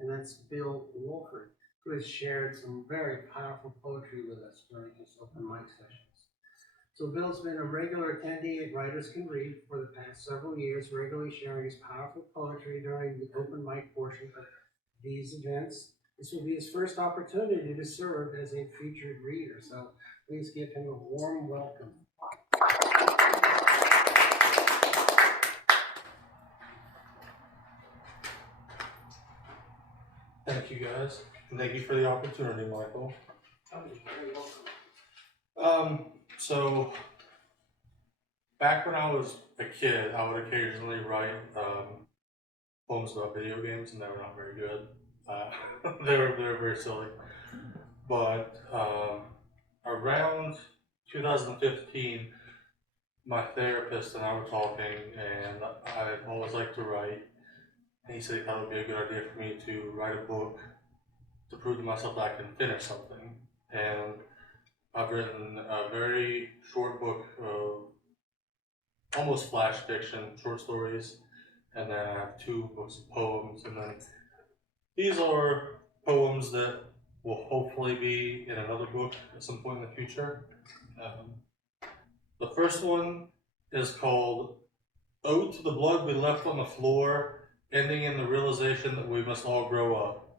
and that's Bill Wolford, who has shared some very powerful poetry with us during his open mic sessions. So Bill's been a regular attendee at Writers Can Read for the past several years, regularly sharing his powerful poetry during the open mic portion of these events. This will be his first opportunity to serve as a featured reader, so please give him a warm welcome. Thank you, guys, and thank you for the opportunity, Michael. Oh, you're very welcome. So back when I was a kid, I would occasionally write poems about video games, and they were not very good. They were very silly. But around 2015, my therapist and I were talking, and I always liked to write. And he said he thought it would be a good idea for me to write a book to prove to myself that I can finish something. And I've written a very short book of almost flash fiction, short stories, and then I have 2 books of poems, and then these are poems that will hopefully be in another book at some point in the future. The first one is called Ode to the Blood We Left on the Floor, ending in the realization that we must all grow up.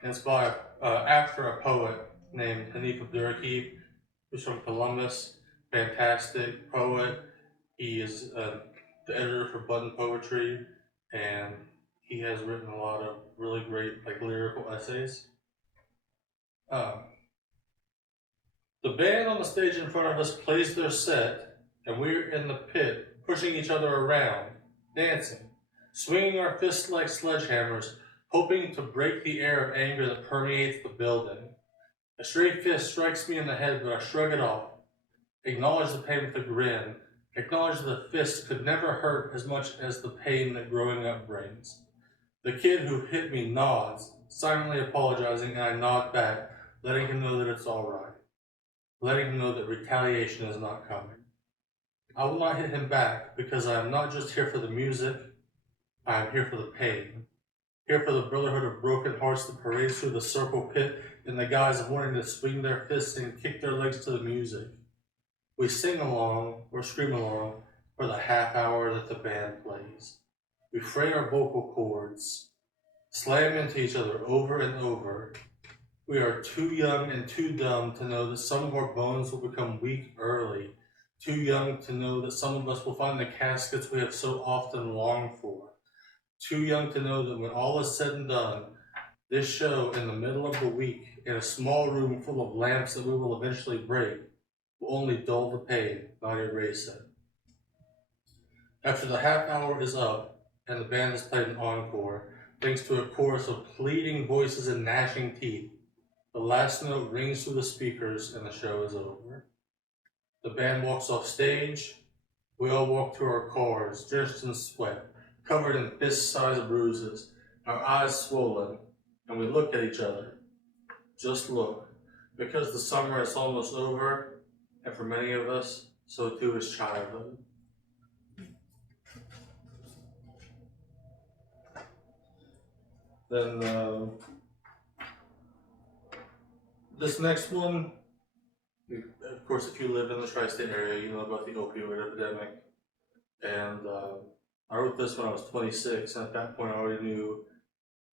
And it's by after a poet named Hanif Abdurraqib, who's from Columbus, fantastic poet. He is the editor for Button Poetry, and he has written a lot of really great lyrical essays. The band on the stage in front of us plays their set, and we're in the pit, pushing each other around, dancing, swinging our fists like sledgehammers, hoping to break the air of anger that permeates the building. A stray fist strikes me in the head, but I shrug it off, acknowledge the pain with a grin, acknowledge that the fist could never hurt as much as the pain that growing up brings. The kid who hit me nods, silently apologizing, and I nod back, letting him know that it's all right, letting him know that retaliation is not coming. I will not hit him back because I am not just here for the music, I am here for the pain. Here for the brotherhood of broken hearts that parades through the circle pit in the guise of wanting to swing their fists and kick their legs to the music. We sing along or scream along for the half hour that the band plays. We fray our vocal cords, slam into each other over and over. We are too young and too dumb to know that some of our bones will become weak early, too young to know that some of us will find the caskets we have so often longed for, too young to know that when all is said and done, this show in the middle of the week, in a small room full of lamps that we will eventually break, will only dull the pain, not erase it. After the half hour is up, and the band has played an encore, thanks to a chorus of pleading voices and gnashing teeth, the last note rings through the speakers and the show is over. The band walks off stage, we all walk to our cars, drenched in sweat, covered in fist-sized bruises, our eyes swollen, and we look at each other. Just look, because the summer is almost over, and for many of us, so too is childhood. Then this next one, of course, if you live in the tri-state area, you know about the opioid epidemic. And I wrote this when I was 26, and at that point I already knew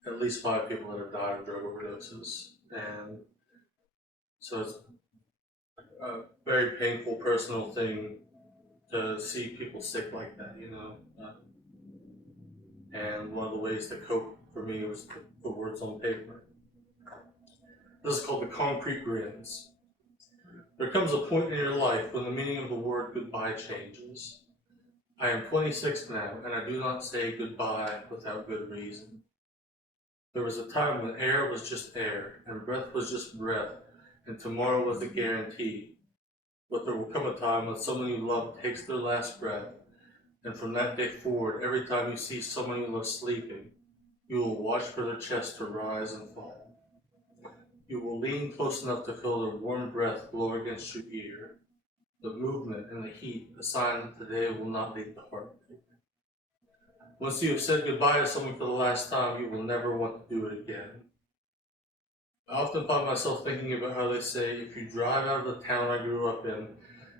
at least 5 people that have died of drug overdoses. And so it's a very painful, personal thing to see people sick like that, you know. And one of the ways to cope for me was to put words on paper. This is called the Concrete Grins. There comes a point in your life when the meaning of the word goodbye changes. I am 26 now, and I do not say goodbye without good reason. There was a time when air was just air, and breath was just breath, and tomorrow was a guarantee. But there will come a time when someone you love takes their last breath, and from that day forward, every time you see someone you love sleeping, you will watch for their chest to rise and fall. You will lean close enough to feel their warm breath blow against your ear. The movement and the heat, a sign that today will not leave the heartbeat. Once you have said goodbye to someone for the last time, you will never want to do it again. I often find myself thinking about how they say if you drive out of the town I grew up in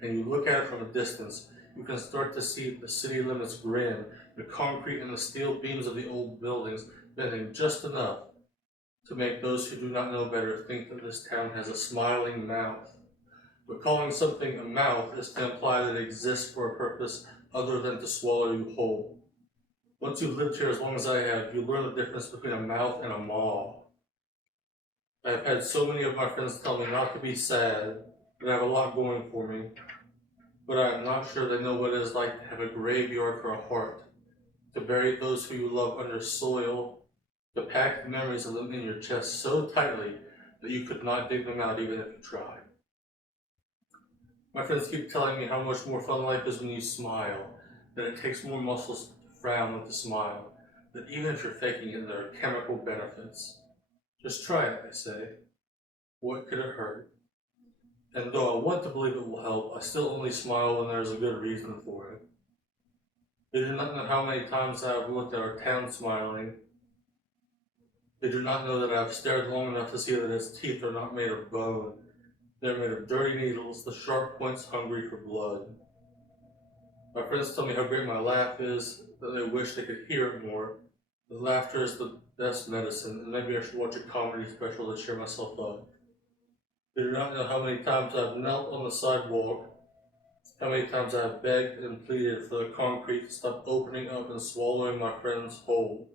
and you look at it from a distance, you can start to see the city limits grin, the concrete and the steel beams of the old buildings bending just enough to make those who do not know better think that this town has a smiling mouth. But calling something a mouth is to imply that it exists for a purpose other than to swallow you whole. Once you've lived here as long as I have, you learn the difference between a mouth and a maw. I have had so many of my friends tell me not to be sad, that I have a lot going for me, but I am not sure they know what it is like to have a graveyard for a heart, to bury those who you love under soil, to pack the memories of them in your chest so tightly that you could not dig them out even if you tried. My friends keep telling me how much more fun life is when you smile, that it takes more muscles to frown than to smile, that even if you're faking it, there are chemical benefits. Just try it, they say. What could it hurt? And though I want to believe it will help, I still only smile when there is a good reason for it. They do not know how many times I have looked at our town smiling. They do not know that I have stared long enough to see that its teeth are not made of bone. They are made of dirty needles, the sharp points hungry for blood. My friends tell me how great my laugh is, that they wish they could hear it more. That laughter is the best medicine, and maybe I should watch a comedy special to cheer myself up. They do not know how many times I've knelt on the sidewalk, how many times I have begged and pleaded for the concrete to stop opening up and swallowing my friends whole.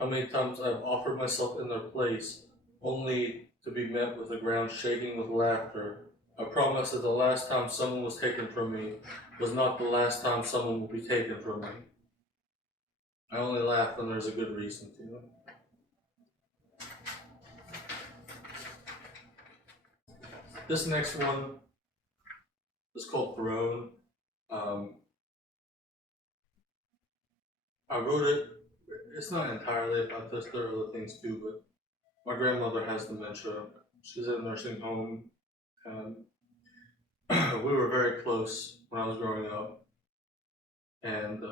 How many times I have offered myself in their place, only to be met with the ground shaking with laughter. I promise that the last time someone was taken from me was not the last time someone will be taken from me. I only laugh when there's a good reason to. This next one is called Throne. I wrote it, it's not entirely about this, there are other things too, but my grandmother has dementia. She's in a nursing home, and we were very close when I was growing up, and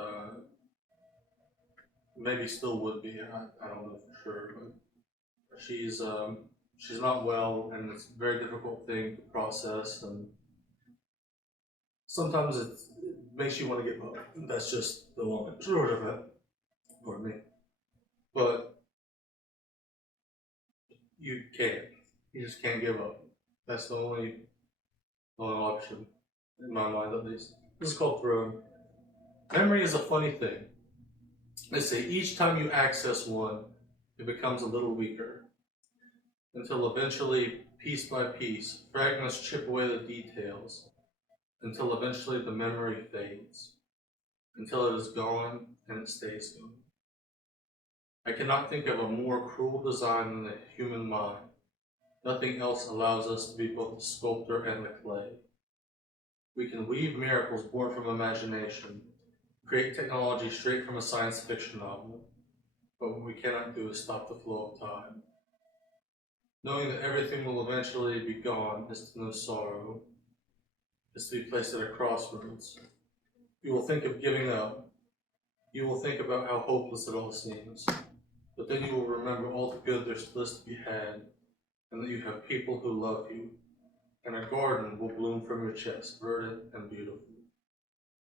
maybe still would be, I don't know for sure, but she's not well, and it's a very difficult thing to process, and sometimes it makes you want to give up. That's just the long and short of it for me. But you can't. You just can't give up. That's the only option, in my mind at least. This is called Throne. Memory is a funny thing. They say each time you access one, it becomes a little weaker, until eventually, piece by piece, fragments chip away the details, until eventually the memory fades, until it is gone and it stays gone. I cannot think of a more cruel design than the human mind. Nothing else allows us to be both the sculptor and the clay. We can weave miracles born from imagination, create technology straight from a science fiction novel, but what we cannot do is stop the flow of time. Knowing that everything will eventually be gone is to know sorrow, is to be placed at a crossroads. You will think of giving up. You will think about how hopeless it all seems. But then you will remember all the good there still is to be had, and that you have people who love you, and a garden will bloom from your chest, verdant and beautiful.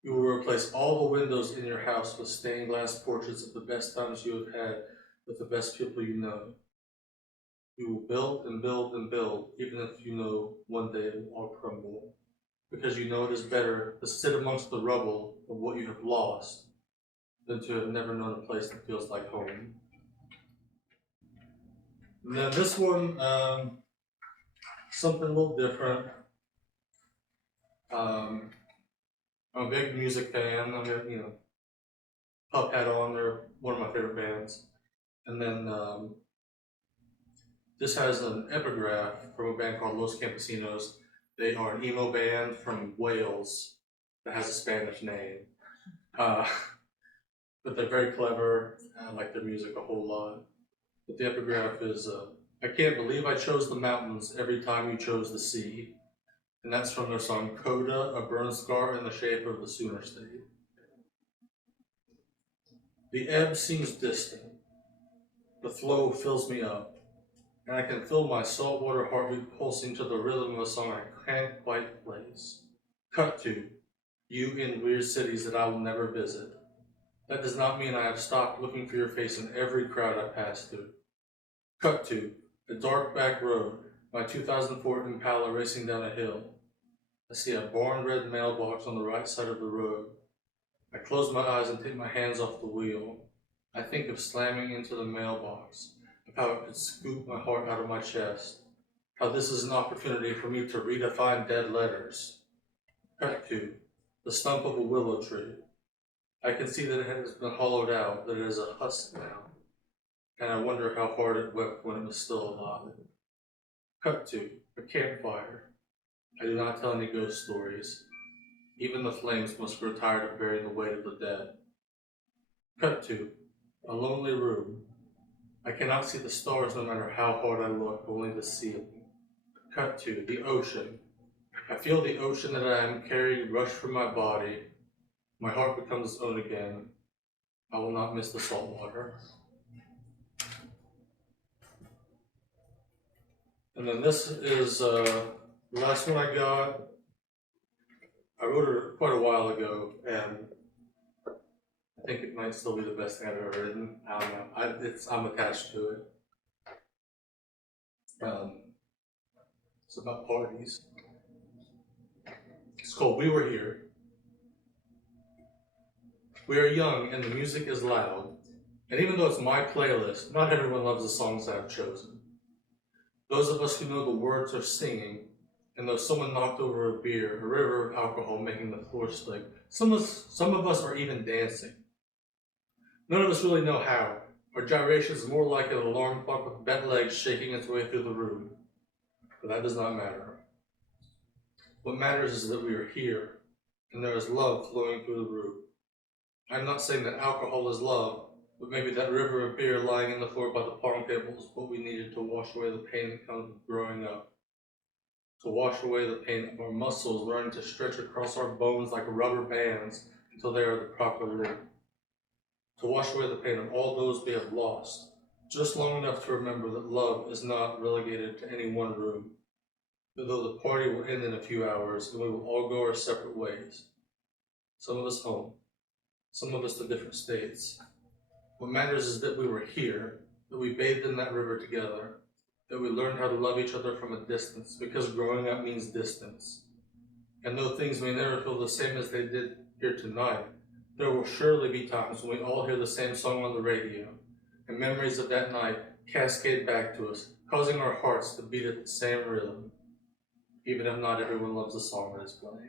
You will replace all the windows in your house with stained glass portraits of the best times you have had with the best people you know. You will build and build and build, even if you know one day it will all crumble, because you know it is better to sit amongst the rubble of what you have lost than to have never known a place that feels like home. And then this one, something a little different. I'm a big music fan. I'm a, Pup Hat on. They're one of my favorite bands. And then this has an epigraph from a band called Los Campesinos. They are an emo band from Wales that has a Spanish name. But they're very clever. I like their music a whole lot. But the epigraph is, I can't believe I chose the mountains every time you chose the sea. And that's from their song Coda, a burn scar in the shape of the Sooner State. The ebb seems distant. The flow fills me up, and I can feel my saltwater heartbeat pulsing to the rhythm of a song I can't quite place. Cut to you in weird cities that I will never visit. That does not mean I have stopped looking for your face in every crowd I pass through. Cut to a dark back road, my 2004 Impala racing down a hill. I see a barn red mailbox on the right side of the road. I close my eyes and take my hands off the wheel. I think of slamming into the mailbox, of how it could scoop my heart out of my chest, how this is an opportunity for me to redefine dead letters. Cut to the stump of a willow tree. I can see that it has been hollowed out, that it is a husk now, and I wonder how hard it wept when it was still alive. Cut to a campfire. I do not tell any ghost stories. Even the flames must grow tired of bearing the weight of the dead. Cut to a lonely room. I cannot see the stars no matter how hard I look, only the ceiling. Cut to the ocean. I feel the ocean that I am carrying rush from my body. My heart becomes its own again. I will not miss the salt water. And then this is the last one I got. I wrote it quite a while ago, and I think it might still be the best thing I've ever written. I don't know. I'm attached to it. It's about parties. It's called We Were Here. We are young and the music is loud. And even though it's my playlist, not everyone loves the songs I have chosen. Those of us who know the words are singing, and though someone knocked over a beer, a river of alcohol making the floor slick, some of us are even dancing. None of us really know how. Our gyration is more like an alarm clock with bent legs shaking its way through the room. But that does not matter. What matters is that we are here, and there is love flowing through the room. I'm not saying that alcohol is love, but maybe that river of beer lying in the floor by the pong table is what we needed to wash away the pain that comes with growing up. To wash away the pain of our muscles learning to stretch across our bones like rubber bands until they are the proper length. To wash away the pain of all those we have lost, just long enough to remember that love is not relegated to any one room. Though the party will end in a few hours and we will all go our separate ways. Some of us home, some of us to different states. What matters is that we were here, that we bathed in that river together, that we learned how to love each other from a distance, because growing up means distance. And though things may never feel the same as they did here tonight, there will surely be times when we all hear the same song on the radio, and memories of that night cascade back to us, causing our hearts to beat at the same rhythm, even if not everyone loves the song that is playing.